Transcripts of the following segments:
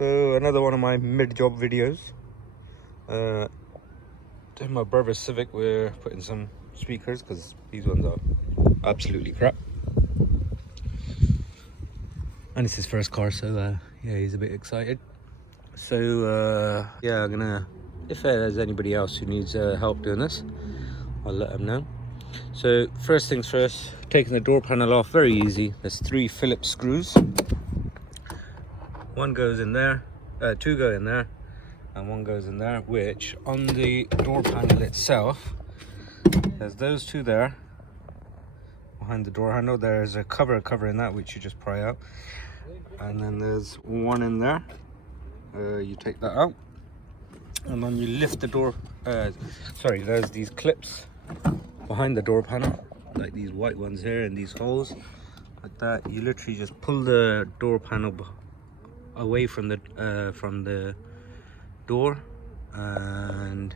So another one of my mid-job videos. In my brother's Civic, we're putting some speakers because these ones are absolutely crap. And it's his first car, so yeah, he's a bit excited. So yeah, I'm gonna, if there's anybody else who needs help doing this, I'll let them know. So first things first, taking the door panel off, very easy. There's 3 Phillips screws. One goes in there, 2 go in there, and 1 goes in there, which on the door panel itself, there's those 2 there. Behind the door handle, there's a cover covering that, which you just pry out. And then there's 1 in there. You take that out. And then you lift the door, sorry, there's these clips behind the door panel, like these white ones here and these holes, like that. You literally just pull the door panel away from the door, and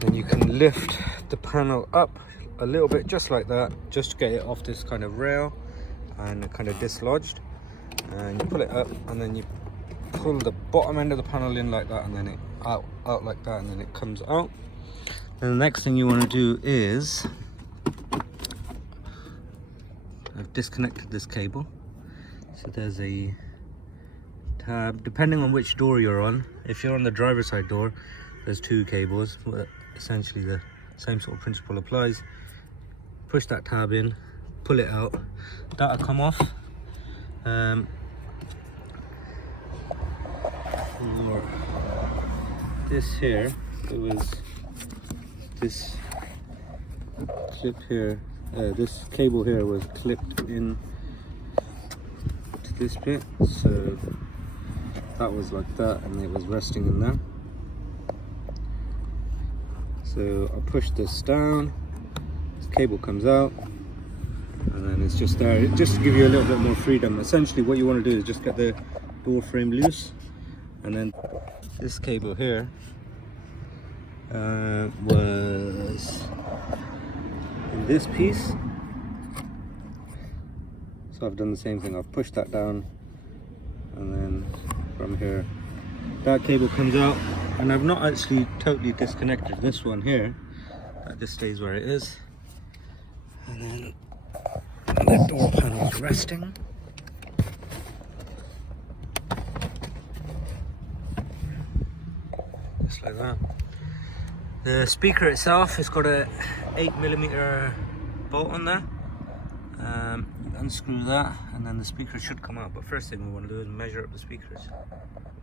then you can lift the panel up a little bit, just like that, just to get it off this kind of rail and kind of dislodged. And you pull it up, and then you pull the bottom end of the panel in like that, and then it out like that, and then it comes out. And the next thing you want to do is, I've disconnected this cable. So there's a tab, depending on which door you're on. If you're on the driver's side door, there's 2 cables, but essentially the same sort of principle applies. Push that tab in, pull it out, that'll come off. Or this here, it was this clip here, this cable here was clipped in to this bit, so that was like that, and it was resting in there. So I push this down, this cable comes out, and then it's just there, just to give you a little bit more freedom. Essentially what you want to do is just get the door frame loose, and then this cable here was in this piece. So I've done the same thing, I've pushed that down, and then from here that cable comes out, and I've not actually totally disconnected this one here, that just stays where it is. And then the door panel is resting. Just like that. The speaker itself has got a 8mm bolt on there. Unscrew that, and then the speaker should come out. But first thing we want to do is measure up the speakers.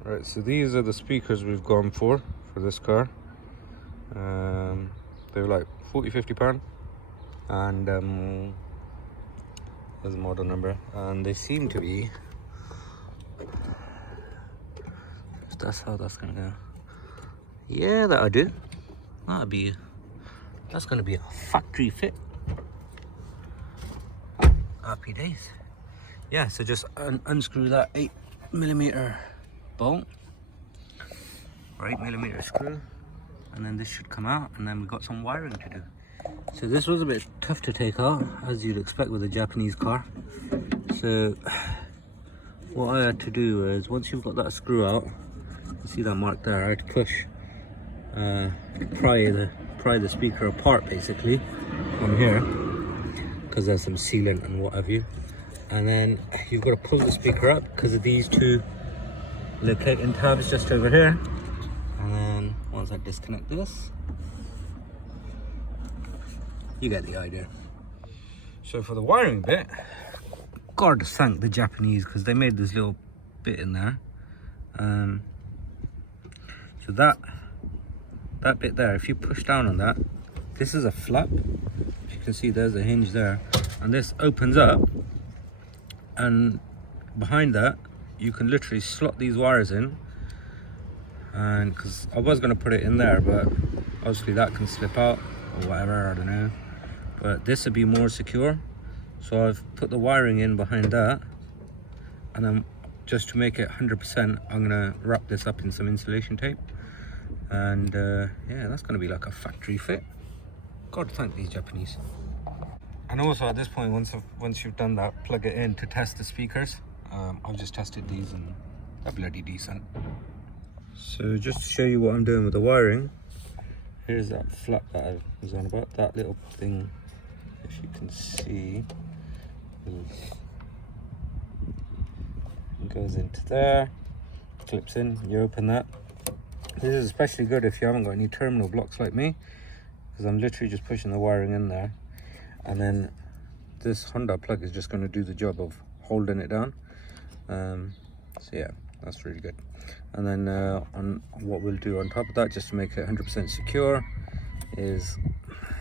Right, so these are the speakers we've gone for this car. They were like £40–50, and there's a model number, and they seem to be, if that's how that's gonna go. Yeah, that'll do. That's gonna be a factory fit. Happy days. Yeah, so just unscrew that 8mm bolt, or 8mm screw, and then this should come out, and then we've got some wiring to do. So this was a bit tough to take out, as you'd expect with a Japanese car. So what I had to do is, once you've got that screw out, you see that mark there, I had to push, pry the speaker apart basically from here, because there's some sealant and what have you. And then you've got to pull the speaker up because of these 2 locating tabs just over here. And then once I disconnect this, you get the idea. So for the wiring bit, God thank the Japanese, because they made this little bit in there. So that bit there, if you push down on that, this is a flap. If you can see, there's a hinge there, and this opens up, and behind that you can literally slot these wires in. And because I was going to put it in there, but obviously that can slip out or whatever, I don't know, but this would be more secure. So I've put the wiring in behind that, and then just to make it 100%, I'm going to wrap this up in some insulation tape. And yeah, that's going to be like a factory fit. God thank these Japanese. And also at this point, once you've done that, plug it in to test the speakers. I've just tested these, and They're bloody decent. So just to show you what I'm doing with the wiring, here's that flap that I was on about. That little thing, if you can see, it goes into there, clips in, you open that. This is especially good if you haven't got any terminal blocks like me, because I'm literally just pushing the wiring in there, and then this Honda plug is just going to do the job of holding it down. So yeah, that's really good. And then on what we'll do on top of that, just to make it 100% secure, is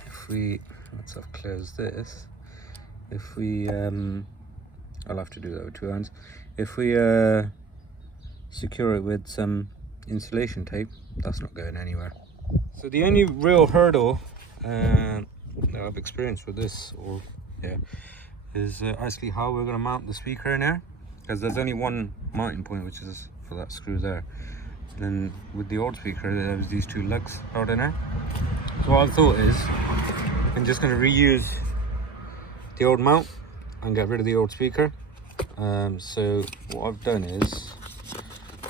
if we, once I've closed this, if we I'll have to do that with 2 hands. If we secure it with some insulation tape, that's not going anywhere. So the only real hurdle that I've experienced with this, or yeah, is actually how we're going to mount the speaker in here, because there's only one mounting point, which is for that screw there. And then with the old speaker, there was these 2 lugs out in there. So what I thought is, I'm just going to reuse the old mount and get rid of the old speaker. So what I've done is,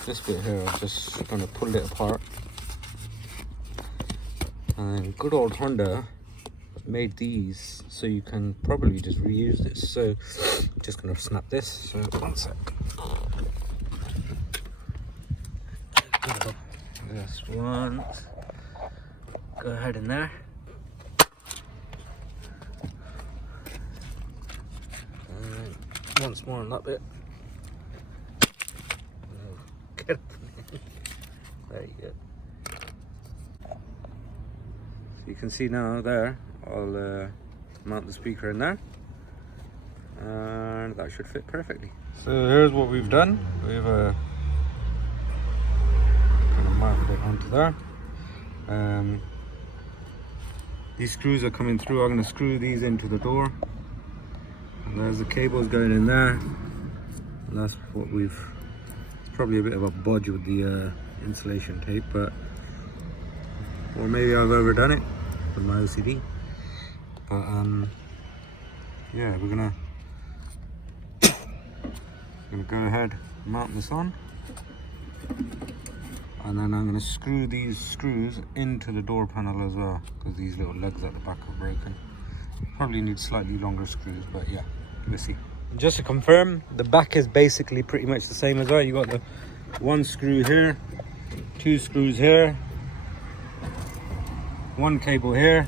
this bit here, I'm just going to pull it apart. And good old Honda made these so you can probably just reuse this. So I'm just going to snap this. So one sec. This one, go ahead in there. And once more on that bit. Get up. There you go. So you can see now there, I'll mount the speaker in there, and that should fit perfectly. So here's what we've done. We've kind of mounted it onto there. These screws are coming through. I'm going to screw these into the door, and there's the cables going in there, and that's what we've, it's probably a bit of a bodge with the insulation tape, but, or maybe I've overdone it with my OCD. But yeah, we're gonna go ahead and mount this on, and then I'm gonna screw these screws into the door panel as well, because these little legs at the back are broken. Probably need slightly longer screws, but yeah, we'll see. Just to confirm, the back is basically pretty much the same as well. You got the 1 screw here, 2 screws here, 1 cable here,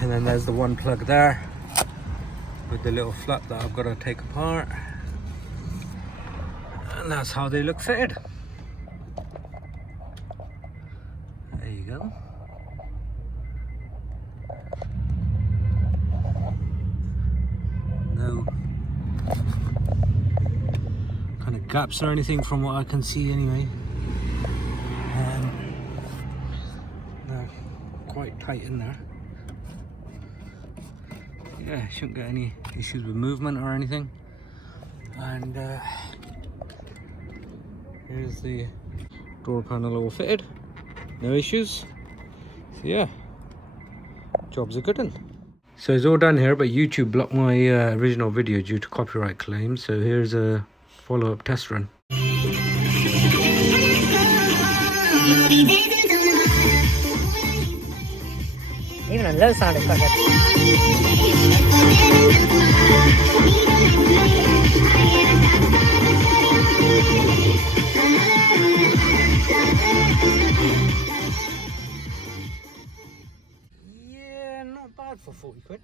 and then there's the 1 plug there with the little flap that I've got to take apart, and that's how they look fitted. There you go. No kind of gaps or anything from what I can see anyway. They're quite tight in there. Yeah, shouldn't get any issues with movement or anything. And here's the door panel all fitted, no issues. So yeah, job's a good one. So it's all done here, but YouTube blocked my original video due to copyright claims. So here's a follow-up test run. Even on low sound, it's quite good. Yeah, not bad for 40 quid.